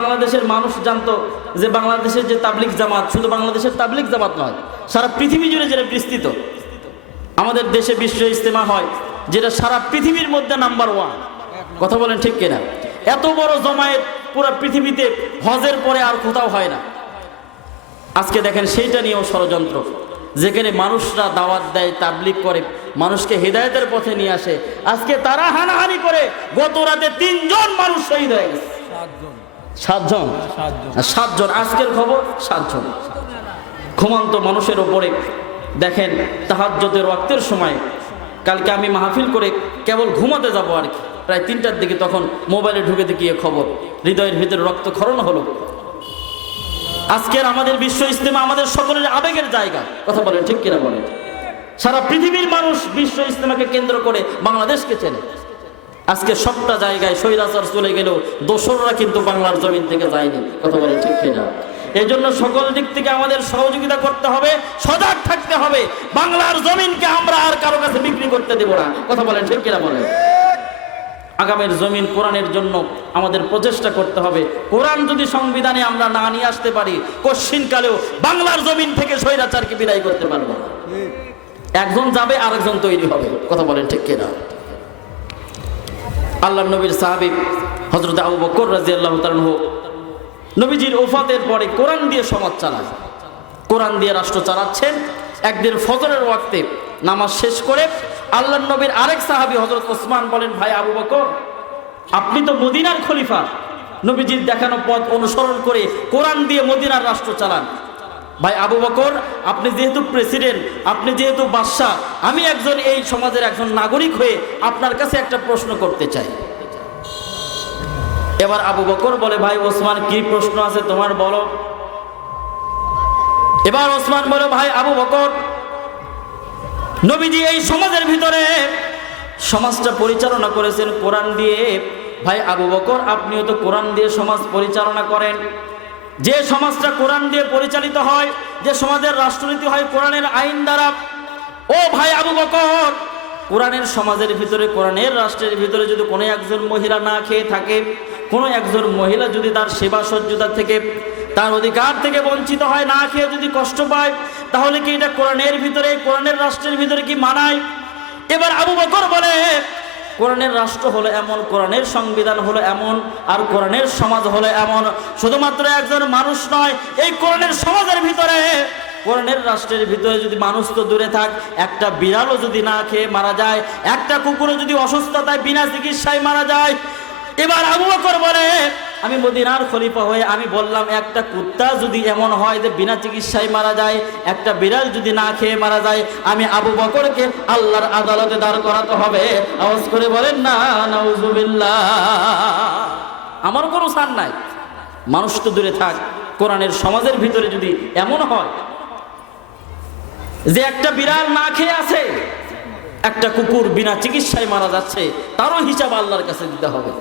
বাংলাদেশের মানুষ জানতো যে বাংলাদেশের যে তাবলিগ জামাত শুধু বাংলাদেশের তাবলিগ জামাত নয়, সারা পৃথিবী জুড়ে যেটা বিস্তৃত। আমাদের দেশে বিশ্ব ইজতেমা হয় যেটা সারা পৃথিবীর মধ্যে নাম্বার 1। কথা বলেন ঠিক কিনা? এত বড় জমায়েত পুরো পৃথিবীতে হজের পরে আর কোথাও হয় না। আজকে দেখেন সেইটা নিয়েও ষড়যন্ত্র, যেখানে মানুষরা দাওয়াত দেয়, তাবলিগ করে, মানুষকে হেদায়েতের পথে নিয়ে আসে। আজকে তারা হানাহানি করে গত রাতে 3 জন মানুষ শহীদ হয়ে গেছে। 7 জন। আজকের খবর 7 জন। ঘুমন্ত মানুষের ওপরে দেখেন তাহাজ্জুদের ওয়াক্তের সময়, কালকে আমি মাহফিল করে কেবল ঘুমাতে যাব আর কি, প্রায় 3টার দিকে, তখন মোবাইলে ঢুকে দেখিয়ে খবর, হৃদয়ের ভিতরে রক্তক্ষরণ হলো। আজকের আমাদের বিশ্ব ইজতেমা আমাদের সকলের আবেগের জায়গা। কথা বলেন ঠিক কিনা বলেন? সারা পৃথিবীর মানুষ বিশ্ব ইজতেমাকে কেন্দ্র করে বাংলাদেশকে চেনে। আজকে সবটা জায়গায় স্বৈরাচার চলে গেলেও দোসররা কিন্তু বাংলার জমিন থেকে যায়নি। কথা বলেন ঠিক কিনা? এই জন্য সকল দিক থেকে আমাদের সহযোগিতা করতে হবে, সজাগ থাকতে হবে। বাংলার জমিনকে আমরা আর কারো কাছে বিক্রি করতে দেব না। কথা বলেন ঠিক কিনা বলেন? আগামীর জমিন কোরআনের জন্য আমাদের প্রচেষ্টা করতে হবে। কোরআন যদি সংবিধানে আমরা না নিয়ে আসতে পারি, কশ্চিনকালেও বাংলার জমিন থেকে স্বৈরাচারকে বিদায় করতে পারবো না। একজন যাবে, আরেকজন তৈরি হবে। কথা বলেন ঠিক কিনা? আল্লাহর নবীর সাহাবী হযরত আবু বকর রাদিয়াল্লাহু তাআলা আনহু নবীজির ওফাতের পরে কোরআন দিয়ে সমাজ চালান, কোরআন দিয়ে রাষ্ট্র চালাচ্ছেন। একদিন ফজরের ওয়াক্তে নামাজ শেষ করে আল্লাহর নবীর আরেক সাহাবী হযরত ওসমান বলেন, ভাই আবু বকর, আপনি তো মদিনার খলিফা, নবীজির দেখানো পথ অনুসরণ করে কোরআন দিয়ে মদিনার রাষ্ট্র চালান। ভাই আবু বকর, আপনি যেহেতু প্রেসিডেন্ট, আপনি যেহেতু বাদশাহ, আমি একজন এই সমাজের একজন নাগরিক হয়ে আপনার কাছে একটা প্রশ্ন করতে চাই। এবার আবু বকর বলে, ভাই ওসমান, কি প্রশ্ন আছে তোমার, বলো। এবার ওসমান বলে, ভাই আবু বকর, নবীজি এই সমাজের ভিতরে সমাজটা পরিচালনা করেছেন কোরআন দিয়ে। ভাই আবু বকর, আপনিও তো কোরআন দিয়ে সমাজ পরিচালনা করেন। যে সমাজটা কোরআন দিয়ে পরিচালিত হয়, যে সমাজের রাষ্ট্রনীতি হয় কোরআনের আইন দ্বারা, ও ভাই আবু বকর, কোরআনের সমাজের ভিতরে, কোরআনের রাষ্ট্রের ভিতরে যদি কোনো একজন মহিলা না খেয়ে থাকে, কোনো একজন মহিলা যদি তার সেবা সহ্যতা থেকে, তার অধিকার থেকে বঞ্চিত হয়, না খেয়ে যদি কষ্ট পায়, তাহলে কি এটা কোরআনের ভিতরে, কোরআনের রাষ্ট্রের ভিতরে কি মানায়? এবার আবু বকর বলে, কোরআনের রাষ্ট্র হলো এমন, কোরআনের সংবিধান হলো এমন, আর কোরআনের সমাজ হলো এমন। শুধুমাত্র একজন মানুষ নয়, এই কোরআনের সমাজের ভিতরে, কোরআনের রাষ্ট্রের ভিতরে যদি মানুষ তো দূরে থাক, একটা বিড়ালও যদি না খেয়ে মারা যায়, একটা কুকুরও যদি অসুস্থতায় বিনা চিকিৎসায় মারা যায়। এবার আবু বকর বলে, আমি মদিনার খলিফা হয়ে আমি বললাম, একটা কুত্তা যদি এমন হয় যে বিনা চিকিৎসায় মারা যায়, একটা বিড়াল যদি না খেয়ে মারা যায়, আমি আবু বকরকে আল্লাহর আদালতে দাঁড় করাতে হবে। আওয়াজ করে বলেন না নাউজুবিল্লাহ। আমার কোনো ছাড় নাই। মানুষ তো দূরে থাক, কোরআনের সমাজের ভিতরে যদি এমন হয় যে একটা বিড়াল না খেয়ে আছে, একটা কুকুর বিনা চিকিৎসায় মারা যাচ্ছে, তারও হিসাব আল্লাহর কাছে দিতে হবে।